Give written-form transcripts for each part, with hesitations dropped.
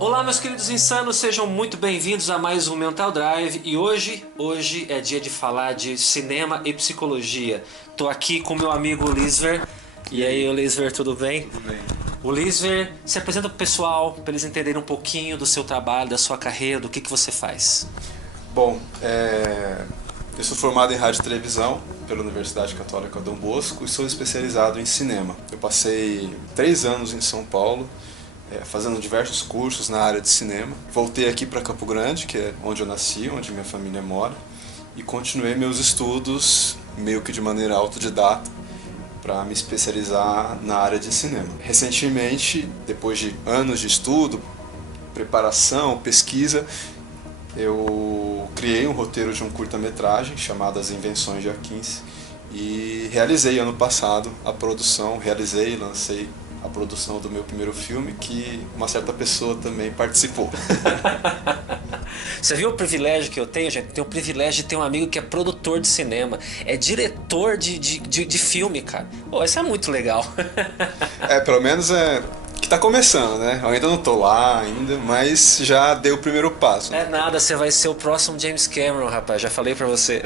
Olá, meus queridos insanos, sejam muito bem-vindos a mais um Mental Drive. E hoje é dia de falar de cinema e psicologia. Tô aqui com meu amigo Lisver. E aí, Lisver, tudo bem? Tudo bem. O Lisver se apresenta pro pessoal, para eles entenderem um pouquinho do seu trabalho, da sua carreira, do que você faz. Bom, eu sou formado em rádio e televisão pela Universidade Católica Dom Bosco e sou especializado em cinema. Eu passei 3 anos em São Paulo, fazendo diversos cursos na área de cinema. Voltei aqui para Campo Grande, que é onde eu nasci, onde minha família mora, e continuei meus estudos meio que de maneira autodidata para me especializar na área de cinema. Recentemente, depois de anos de estudo, preparação, pesquisa, eu criei um roteiro de um curta-metragem chamado As Invenções de Aquins e realizei ano passado a produção, realizei e lancei a produção do meu primeiro filme, que uma certa pessoa também participou. Você viu o privilégio que eu tenho, gente? Eu tenho o privilégio de ter um amigo que é produtor de cinema, é diretor de filme, cara. Pô, isso é muito legal. Pelo menos que tá começando, né? Eu ainda não tô lá ainda, mas já dei o primeiro passo. É nada, você vai ser o próximo James Cameron, rapaz, já falei pra você.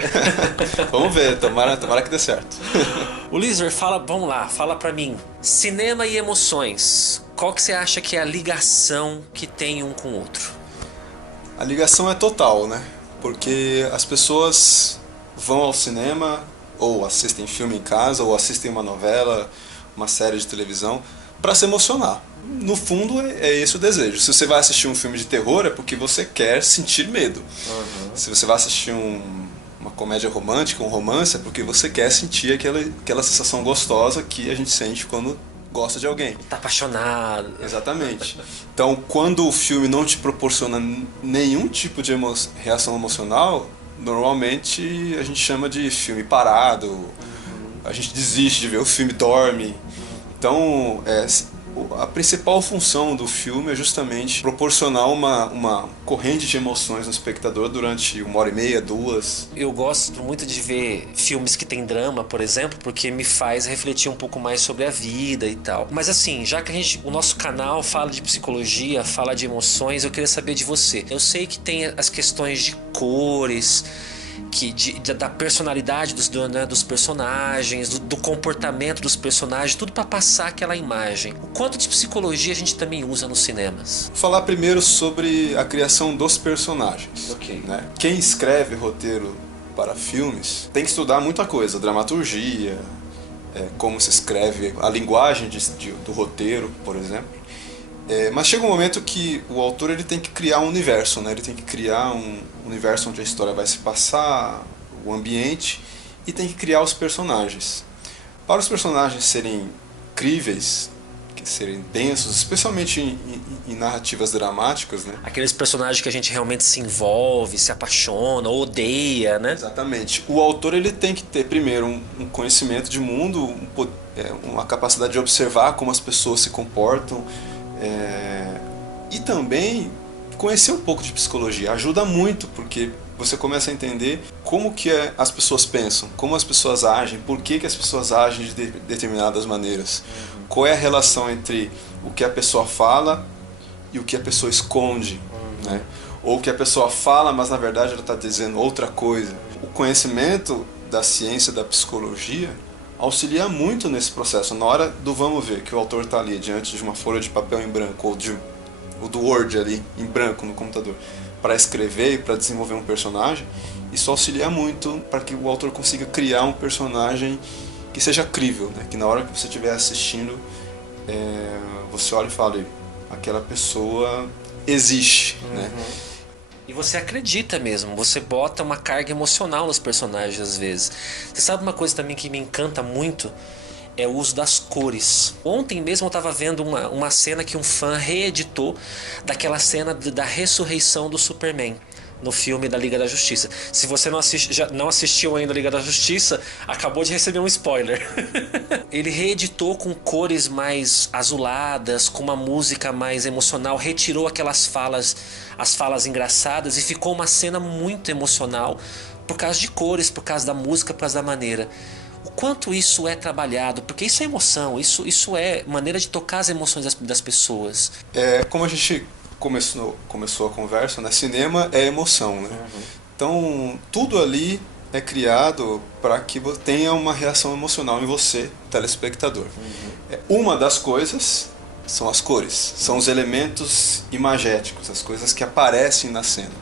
Vamos ver, tomara que dê certo. O Lizer, vamos lá, fala pra mim. Cinema e emoções. Qual que você acha que é a ligação que tem um com o outro? A ligação é total, né? Porque as pessoas vão ao cinema, ou assistem filme em casa, ou assistem uma novela, uma série de televisão, para se emocionar. No fundo, é esse o desejo. Se você vai assistir um filme de terror, é porque você quer sentir medo. Uhum. Se você vai assistir uma comédia romântica, um romance, é porque você quer sentir aquela sensação gostosa que a gente sente quando gosta de alguém. Tá apaixonado. Exatamente. Então, quando o filme não te proporciona nenhum tipo de reação emocional, normalmente a gente chama de filme parado, a gente desiste de ver o filme, dorme. Então, a principal função do filme é justamente proporcionar uma corrente de emoções no espectador durante 1h30, 2. Eu gosto muito de ver filmes que tem drama, por exemplo, porque me faz refletir um pouco mais sobre a vida e tal. Mas assim, já que o nosso canal fala de psicologia, fala de emoções, eu queria saber de você. Eu sei que tem as questões de cores, da personalidade dos personagens, do comportamento dos personagens, tudo para passar aquela imagem. O quanto de psicologia a gente também usa nos cinemas? Vou falar primeiro sobre a criação dos personagens. Ok. Né? Quem escreve roteiro para filmes tem que estudar muita coisa, dramaturgia, como se escreve, a linguagem do roteiro, por exemplo. Mas chega um momento que o autor ele tem que criar um universo, né? Ele tem que criar um universo onde a história vai se passar, o ambiente, e tem que criar os personagens. Para os personagens serem críveis, serem densos, especialmente em narrativas dramáticas, né? Aqueles personagens que a gente realmente se envolve, se apaixona, odeia, né? Exatamente. O autor ele tem que ter primeiro um conhecimento de mundo, uma capacidade de observar como as pessoas se comportam, e também conhecer um pouco de psicologia. Ajuda muito, porque você começa a entender como que as pessoas pensam, como as pessoas agem, por que as pessoas agem de determinadas maneiras. Qual é a relação entre o que a pessoa fala e o que a pessoa esconde, né? Ou o que a pessoa fala, mas na verdade ela está dizendo outra coisa. O conhecimento da ciência da psicologia auxilia muito nesse processo. Na hora do vamos ver, que o autor está ali diante de uma folha de papel em branco ou do Word ali em branco no computador para escrever e para desenvolver um personagem, isso auxilia muito para que o autor consiga criar um personagem que seja crível, né? Que na hora que você estiver assistindo, você olha e fala, aquela pessoa existe, né? E você acredita mesmo, você bota uma carga emocional nos personagens às vezes. Você sabe uma coisa também que me encanta muito? É o uso das cores. Ontem mesmo eu estava vendo uma cena que um fã reeditou daquela cena da ressurreição do Superman no filme da Liga da Justiça. Se você não assistiu ainda a Liga da Justiça, acabou de receber um spoiler. Ele reeditou com cores mais azuladas, com uma música mais emocional, retirou as falas engraçadas, e ficou uma cena muito emocional por causa de cores, por causa da música, por causa da maneira. O quanto isso é trabalhado, porque isso é emoção, isso é maneira de tocar as emoções das pessoas. Como a gente começou a conversa, né? Cinema é emoção, né? Então, tudo ali é criado para que tenha uma reação emocional em você, telespectador. Uma das coisas são as cores, são os elementos imagéticos, as coisas que aparecem na cena.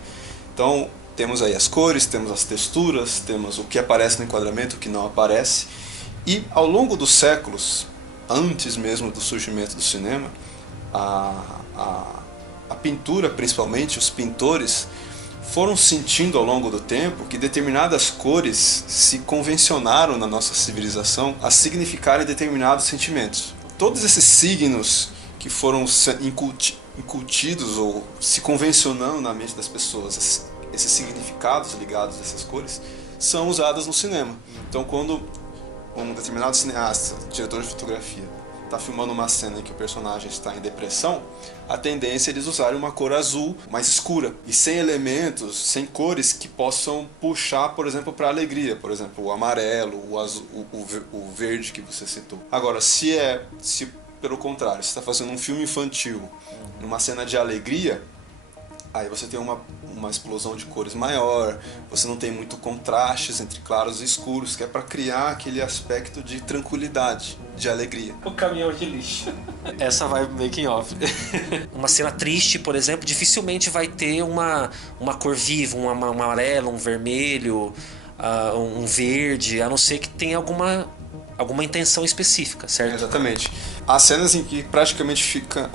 Então, temos aí as cores, temos as texturas, temos o que aparece no enquadramento, o que não aparece. E ao longo dos séculos, antes mesmo do surgimento do cinema, a pintura, principalmente, os pintores foram sentindo ao longo do tempo que determinadas cores se convencionaram na nossa civilização a significarem determinados sentimentos. Todos esses signos que foram incutidos ou se convencionando na mente das pessoas, esses significados ligados a essas cores, são usados no cinema. Então, quando um determinado cineasta, diretor de fotografia, está filmando uma cena em que o personagem está em depressão, a tendência é eles usarem uma cor azul mais escura e sem elementos, sem cores que possam puxar, por exemplo, para a alegria, por exemplo, o amarelo, o azul, o verde que você citou. Agora, se pelo contrário, você está fazendo um filme infantil, numa cena de alegria, aí você tem uma explosão de cores maior, você não tem muito contrastes entre claros e escuros, que é para criar aquele aspecto de tranquilidade, de alegria. O caminhão de lixo. Essa vai making off. Uma cena triste, por exemplo, dificilmente vai ter uma cor viva, um amarelo, um vermelho, um verde, a não ser que tenha alguma intenção específica, certo? Exatamente. Há cenas em que praticamente fica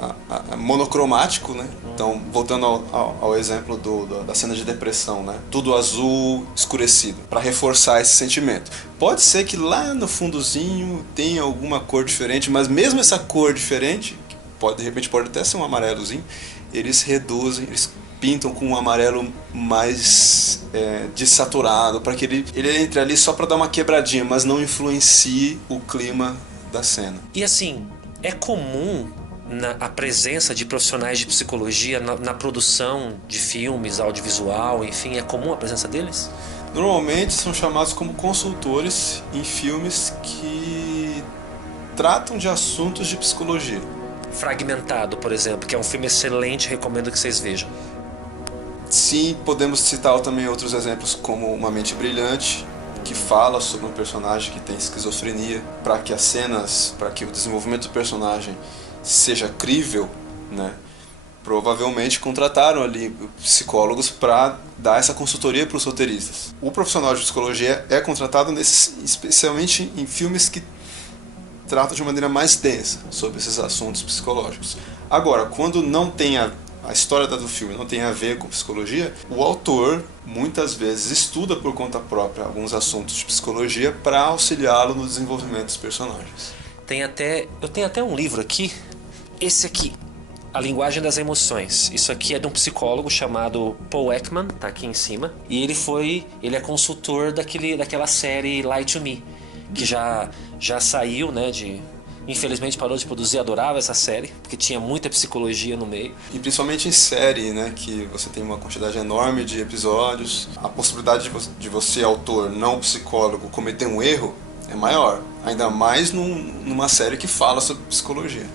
monocromático, né? Então, voltando ao exemplo da cena de depressão, né? Tudo azul escurecido, para reforçar esse sentimento. Pode ser que lá no fundozinho tenha alguma cor diferente, mas mesmo essa cor diferente, de repente pode até ser um amarelozinho, eles reduzem, eles pintam com um amarelo mais desaturado, para que ele entre ali só para dar uma quebradinha, mas não influencie o clima da cena. E assim, é comum a presença de profissionais de psicologia na produção de filmes, audiovisual, enfim, é comum a presença deles? Normalmente são chamados como consultores em filmes que tratam de assuntos de psicologia. Fragmentado, por exemplo, que é um filme excelente, recomendo que vocês vejam. Sim, podemos citar também outros exemplos como Uma Mente Brilhante, que fala sobre um personagem que tem esquizofrenia, para que o desenvolvimento do personagem seja crível, né? Provavelmente contrataram ali psicólogos para dar essa consultoria para os roteiristas. O profissional de psicologia é contratado especialmente em filmes que tratam de maneira mais densa sobre esses assuntos psicológicos. Agora, quando não tem a história do filme não tem a ver com psicologia, o autor muitas vezes estuda por conta própria alguns assuntos de psicologia para auxiliá-lo no desenvolvimento dos personagens. Eu tenho até um livro aqui, esse aqui, A Linguagem das Emoções. Isso aqui é de um psicólogo chamado Paul Ekman, tá aqui em cima, e ele é consultor daquela série Lie to Me, que já saiu, né, infelizmente parou de produzir, adorava essa série, porque tinha muita psicologia no meio. E principalmente em série, né, que você tem uma quantidade enorme de episódios, a possibilidade de você, autor, não psicólogo, cometer um erro é maior. Ainda mais numa série que fala sobre psicologia.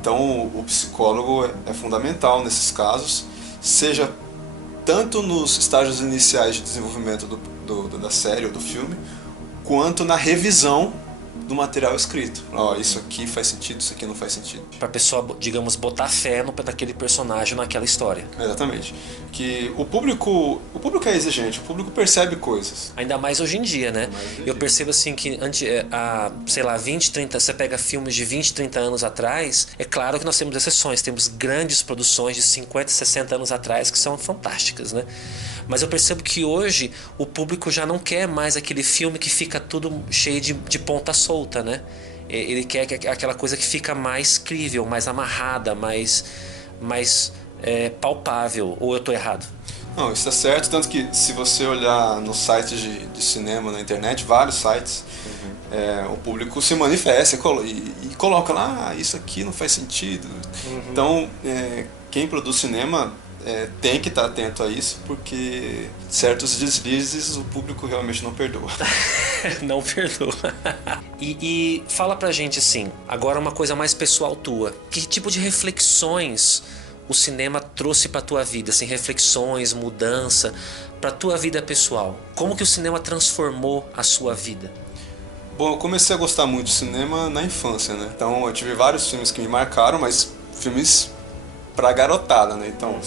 Então o psicólogo é fundamental nesses casos, seja tanto nos estágios iniciais de desenvolvimento da série ou do filme, quanto na revisão do material escrito. Isso aqui faz sentido, isso aqui não faz sentido. Pra pessoa, digamos, botar fé naquele personagem, naquela história. Exatamente. Que o público é exigente, o público percebe coisas. Ainda mais hoje em dia, né? Eu percebo assim que sei lá, 20, 30, você pega filmes de 20, 30 anos atrás, é claro que nós temos exceções, temos grandes produções de 50, 60 anos atrás que são fantásticas, né? Mas eu percebo que hoje o público já não quer mais aquele filme que fica tudo cheio de ponta solta, né? Ele quer aquela coisa que fica mais crível, mais amarrada, mais palpável. Ou eu tô errado? Não, isso é certo, tanto que se você olhar nos sites de cinema na internet, vários sites, o público se manifesta e coloca lá, isso aqui não faz sentido. Então, quem produz cinema tem que estar atento a isso, porque certos deslizes o público realmente não perdoa. Não perdoa. E fala pra gente assim, agora uma coisa mais pessoal tua. Que tipo de reflexões o cinema trouxe para tua vida, assim, reflexões, mudança para tua vida pessoal? Como que o cinema transformou a sua vida? Bom, eu comecei a gostar muito de cinema na infância, né? Então eu tive vários filmes que me marcaram, mas filmes pra garotada, né? Então,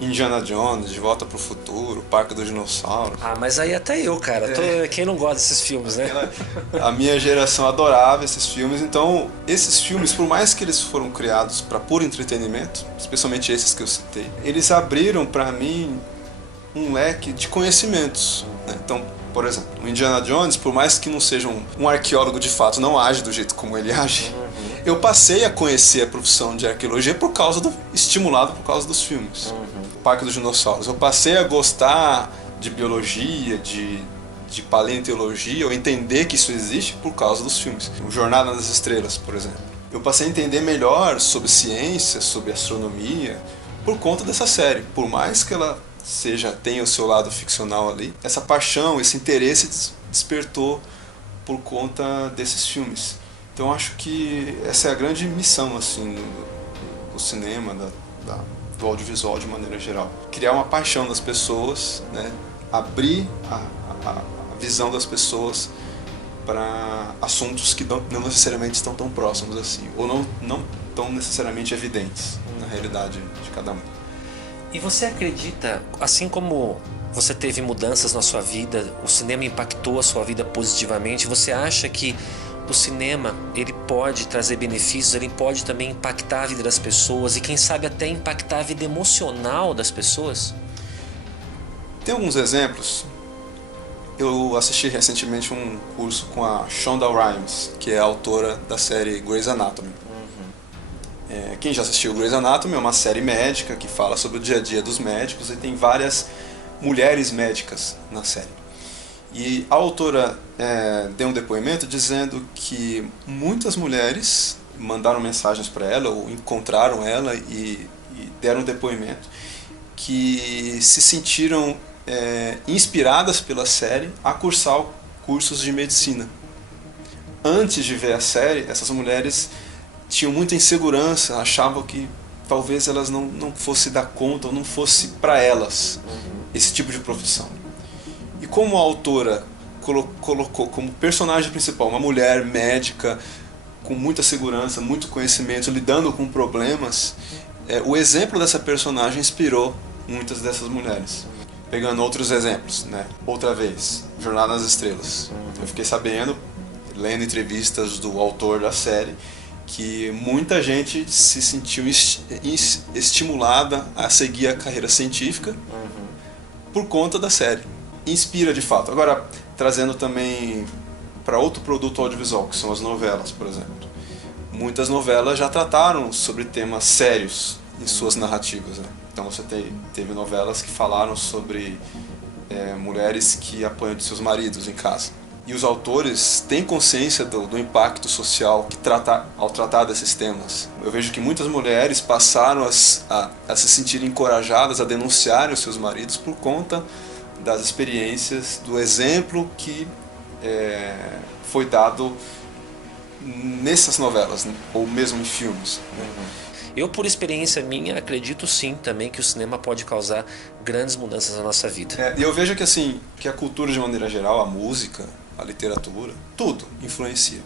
Indiana Jones, De Volta pro Futuro, Parque dos Dinossauros. Ah, mas aí até eu, cara. Quem não gosta desses filmes, né? A minha geração adorava esses filmes, então esses filmes, por mais que eles foram criados para puro entretenimento, especialmente esses que eu citei, eles abriram para mim um leque de conhecimentos, né? Então, por exemplo, o Indiana Jones, por mais que não seja um arqueólogo de fato, não age do jeito como ele age, eu passei a conhecer a profissão de arqueologia estimulado por causa dos filmes. O Parque dos Dinossauros. Eu passei a gostar de biologia, de paleontologia, ou entender que isso existe por causa dos filmes. O Jornada nas Estrelas, por exemplo. Eu passei a entender melhor sobre ciência, sobre astronomia, por conta dessa série. Por mais que ela tenha o seu lado ficcional ali, essa paixão, esse interesse despertou por conta desses filmes. Então acho que essa é a grande missão assim, do cinema, do audiovisual de maneira geral. Criar uma paixão das pessoas, né? Abrir a visão das pessoas para assuntos que não necessariamente estão tão próximos assim, ou não tão necessariamente evidentes na realidade de cada um. E você acredita, assim como você teve mudanças na sua vida, o cinema impactou a sua vida positivamente, você acha que o cinema, ele pode trazer benefícios, ele pode também impactar a vida das pessoas e quem sabe até impactar a vida emocional das pessoas? Tem alguns exemplos. Eu assisti recentemente um curso com a Shonda Rhimes, que é a autora da série Grey's Anatomy. Quem já assistiu Grey's Anatomy é uma série médica que fala sobre o dia a dia dos médicos e tem várias mulheres médicas na série. E a autora deu um depoimento dizendo que muitas mulheres mandaram mensagens para ela ou encontraram ela e deram um depoimento que se sentiram inspiradas pela série a cursar cursos de medicina. Antes de ver a série, essas mulheres tinham muita insegurança, achavam que talvez elas não fossem dar conta ou não fosse para elas esse tipo de profissão. E como a autora colocou como personagem principal uma mulher médica com muita segurança, muito conhecimento, lidando com problemas, o exemplo dessa personagem inspirou muitas dessas mulheres. Pegando outros exemplos, né? Outra vez, Jornada nas Estrelas. Eu fiquei sabendo, lendo entrevistas do autor da série, que muita gente se sentiu estimulada a seguir a carreira científica por conta da série. Inspira de fato. Agora, trazendo também para outro produto audiovisual, que são as novelas, por exemplo. Muitas novelas já trataram sobre temas sérios em suas narrativas, né? Então você teve novelas que falaram sobre mulheres que apanham de seus maridos em casa. E os autores têm consciência do impacto social que ao tratar desses temas. Eu vejo que muitas mulheres passaram a se sentirem encorajadas a denunciarem os seus maridos por conta das experiências, do exemplo que foi dado nessas novelas, né? Ou mesmo em filmes, né? Eu, por experiência minha, acredito sim também que o cinema pode causar grandes mudanças na nossa vida. E eu vejo que assim, que a cultura de maneira geral, a música, a literatura, tudo influencia.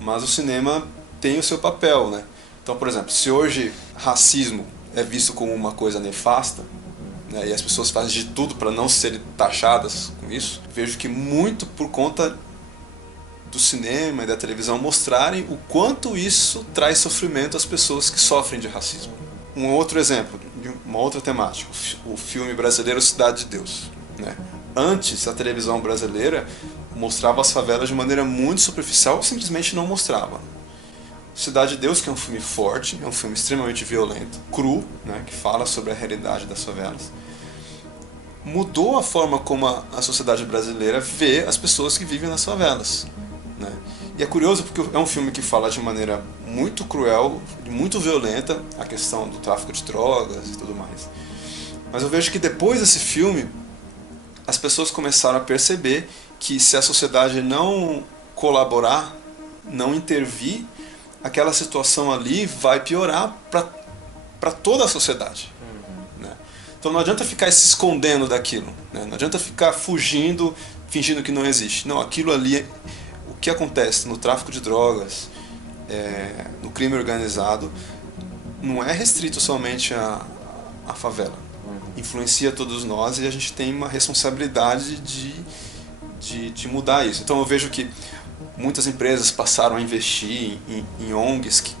Mas o cinema tem o seu papel, né? Então, por exemplo, se hoje racismo é visto como uma coisa nefasta, né, e as pessoas fazem de tudo para não serem taxadas com isso, vejo que muito por conta do cinema e da televisão mostrarem o quanto isso traz sofrimento às pessoas que sofrem de racismo. Um outro exemplo, uma outra temática, o filme brasileiro Cidade de Deus, né? Antes, a televisão brasileira mostrava as favelas de maneira muito superficial ou simplesmente não mostrava. Cidade de Deus, que é um filme forte, é um filme extremamente violento, cru, né, que fala sobre a realidade das favelas, mudou a forma como a sociedade brasileira vê as pessoas que vivem nas favelas, né? E é curioso porque é um filme que fala de maneira muito cruel, muito violenta, a questão do tráfico de drogas e tudo mais. Mas eu vejo que depois desse filme, as pessoas começaram a perceber que se a sociedade não colaborar, não intervir, aquela situação ali vai piorar para para toda a sociedade. Né? Então não adianta ficar se escondendo daquilo, né? Não adianta ficar fugindo, fingindo que não existe. Não, aquilo ali, o que acontece no tráfico de drogas, no crime organizado, não é restrito somente à favela. Influencia todos nós e a gente tem uma responsabilidade de mudar isso. Então eu vejo que muitas empresas passaram a investir em ONGs que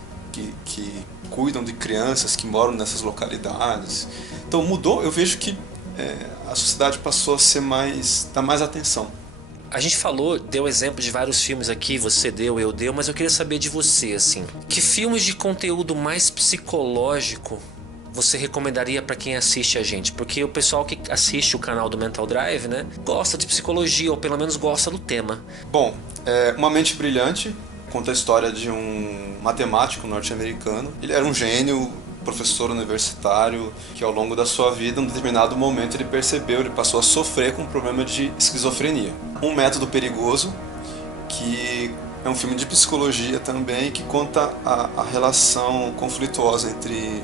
cuidam de crianças que moram nessas localidades. Então mudou, eu vejo que a sociedade passou a ser dar mais atenção. A gente deu exemplo de vários filmes aqui, você deu, eu deu, mas eu queria saber de você, assim, que filmes de conteúdo mais psicológico você recomendaria para quem assiste a gente? Porque o pessoal que assiste o canal do Mental Drive, né, gosta de psicologia, ou pelo menos gosta do tema. Bom, Uma Mente Brilhante conta a história de um matemático norte-americano. Ele era um gênio, professor universitário, que ao longo da sua vida, em um determinado momento, ele passou a sofrer com um problema de esquizofrenia. Um método perigoso, que é um filme de psicologia também, que conta a relação conflituosa entre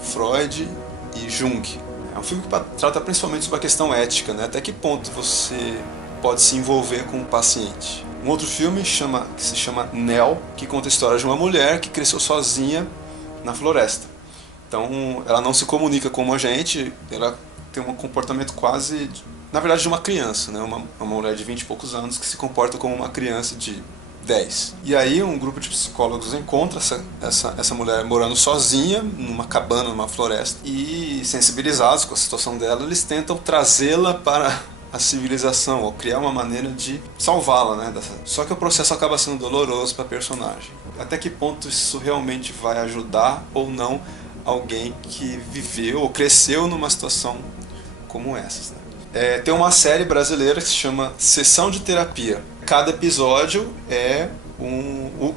Freud e Jung. É um filme que trata principalmente sobre a questão ética, né? Até que ponto você pode se envolver com o paciente. Um outro filme que se chama Nell, que conta a história de uma mulher que cresceu sozinha na floresta. Então ela não se comunica como a gente, ela tem um comportamento quase, na verdade, de uma criança, né? Uma mulher de 20 e poucos anos que se comporta como uma criança de 10. E aí um grupo de psicólogos encontra essa mulher morando sozinha numa cabana, numa floresta, e sensibilizados com a situação dela, eles tentam trazê-la para a civilização, ou criar uma maneira de salvá-la, né? Só que o processo acaba sendo doloroso para a personagem. Até que ponto isso realmente vai ajudar ou não alguém que viveu ou cresceu numa situação como essa, né? Tem uma série brasileira que se chama Sessão de Terapia. Cada episódio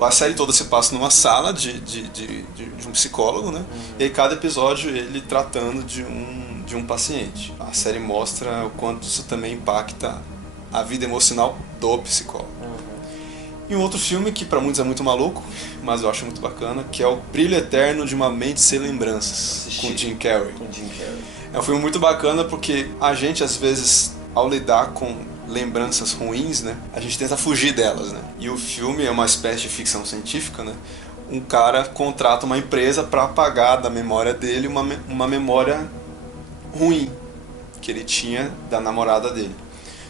a série toda se passa numa sala de um psicólogo, né? E aí cada episódio ele tratando de um paciente. A série mostra o quanto isso também impacta a vida emocional do psicólogo. E um outro filme que para muitos é muito maluco, mas eu acho muito bacana, que é O Brilho Eterno de uma Mente Sem Lembranças, com Jim Carrey. É um filme muito bacana porque a gente, às vezes, ao lidar com lembranças ruins, né, a gente tenta fugir delas, né? E o filme é uma espécie de ficção científica, né? Um cara contrata uma empresa para apagar da memória dele uma memória ruim que ele tinha da namorada dele.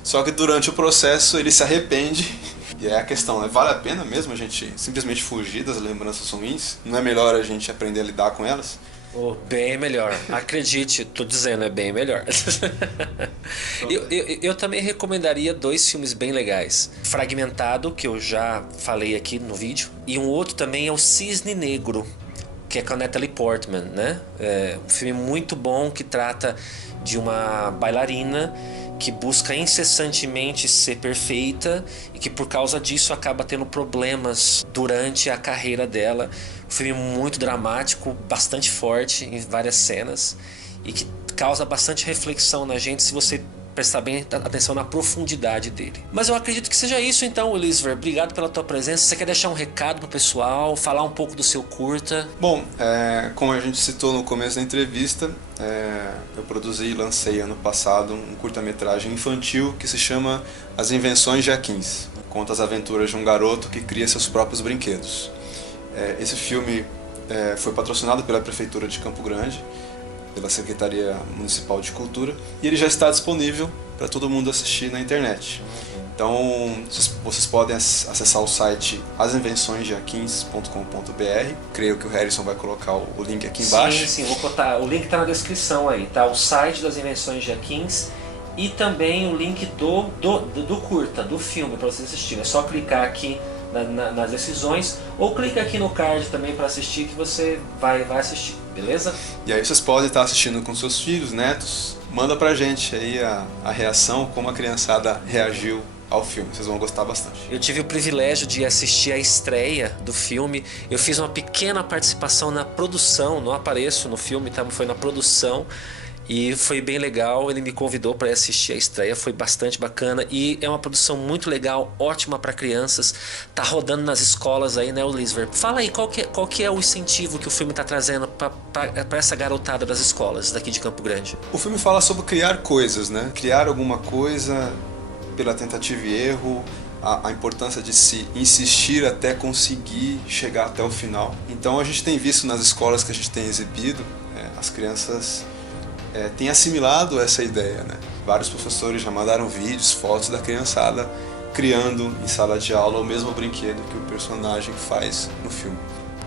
Só que durante o processo ele se arrepende. E é a questão, né? Vale a pena mesmo a gente simplesmente fugir das lembranças ruins? Não é melhor a gente aprender a lidar com elas? Bem melhor. Acredite, tô dizendo, é bem melhor. Eu também recomendaria 2 filmes bem legais. Fragmentado, que eu já falei aqui no vídeo. E um outro também é o Cisne Negro, que é com a Natalie Portman, né? É um filme muito bom que trata de uma bailarina que busca incessantemente ser perfeita e que por causa disso acaba tendo problemas durante a carreira dela. Um filme muito dramático, bastante forte em várias cenas e que causa bastante reflexão na gente se você prestar bem atenção na profundidade dele. Mas eu acredito que seja isso então, Elisver. Obrigado pela tua presença. Você quer deixar um recado pro pessoal, falar um pouco do seu curta? Bom, como a gente citou no começo da entrevista, eu produzi e lancei ano passado um curta-metragem infantil que se chama As Invenções de Aquins. Conta as aventuras de um garoto que cria seus próprios brinquedos. Esse filme foi patrocinado pela Prefeitura de Campo Grande, pela Secretaria Municipal de Cultura, e ele já está disponível para todo mundo assistir na internet. Então vocês podem acessar o site asinvençõesdeaquins.com.br. Creio que o Harrison vai colocar o link aqui embaixo. Sim, vou botar. O link está na descrição aí, tá? O site das Invenções de Aquins e também o link do curta, do filme, para vocês assistirem. É só clicar aqui nas decisões ou clica aqui no card também para assistir, que você vai assistir, beleza? E aí vocês podem estar assistindo com seus filhos, netos. Manda pra gente aí a reação, como a criançada reagiu ao filme, vocês vão gostar bastante. Eu tive o privilégio de assistir a estreia do filme. Eu fiz uma pequena participação na produção, não apareço no filme, tá? Foi na produção. E foi bem legal, ele me convidou para assistir a estreia, foi bastante bacana e é uma produção muito legal, ótima para crianças. Tá rodando nas escolas aí, né, o Lisver? Fala aí, qual que é o incentivo que o filme tá trazendo para essa garotada das escolas daqui de Campo Grande? O filme fala sobre criar coisas, né? Criar alguma coisa pela tentativa e erro, a importância de se insistir até conseguir chegar até o final. Então a gente tem visto nas escolas que a gente tem exibido, as crianças têm assimilado essa ideia, né? Vários professores já mandaram vídeos, fotos da criançada criando em sala de aula o mesmo brinquedo que o personagem faz no filme.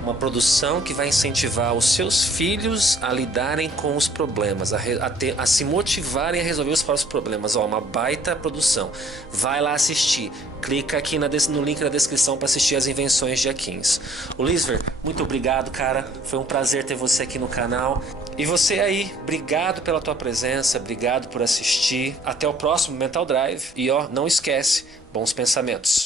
Uma produção que vai incentivar os seus filhos a lidarem com os problemas, a se motivarem a resolver os próprios problemas. Uma baita produção. Vai lá assistir. Clica aqui no link da descrição para assistir As Invenções de Aquins. O Lisver, muito obrigado, cara. Foi um prazer ter você aqui no canal. E você aí, obrigado pela tua presença, obrigado por assistir. Até o próximo Mental Drive. E não esquece, bons pensamentos.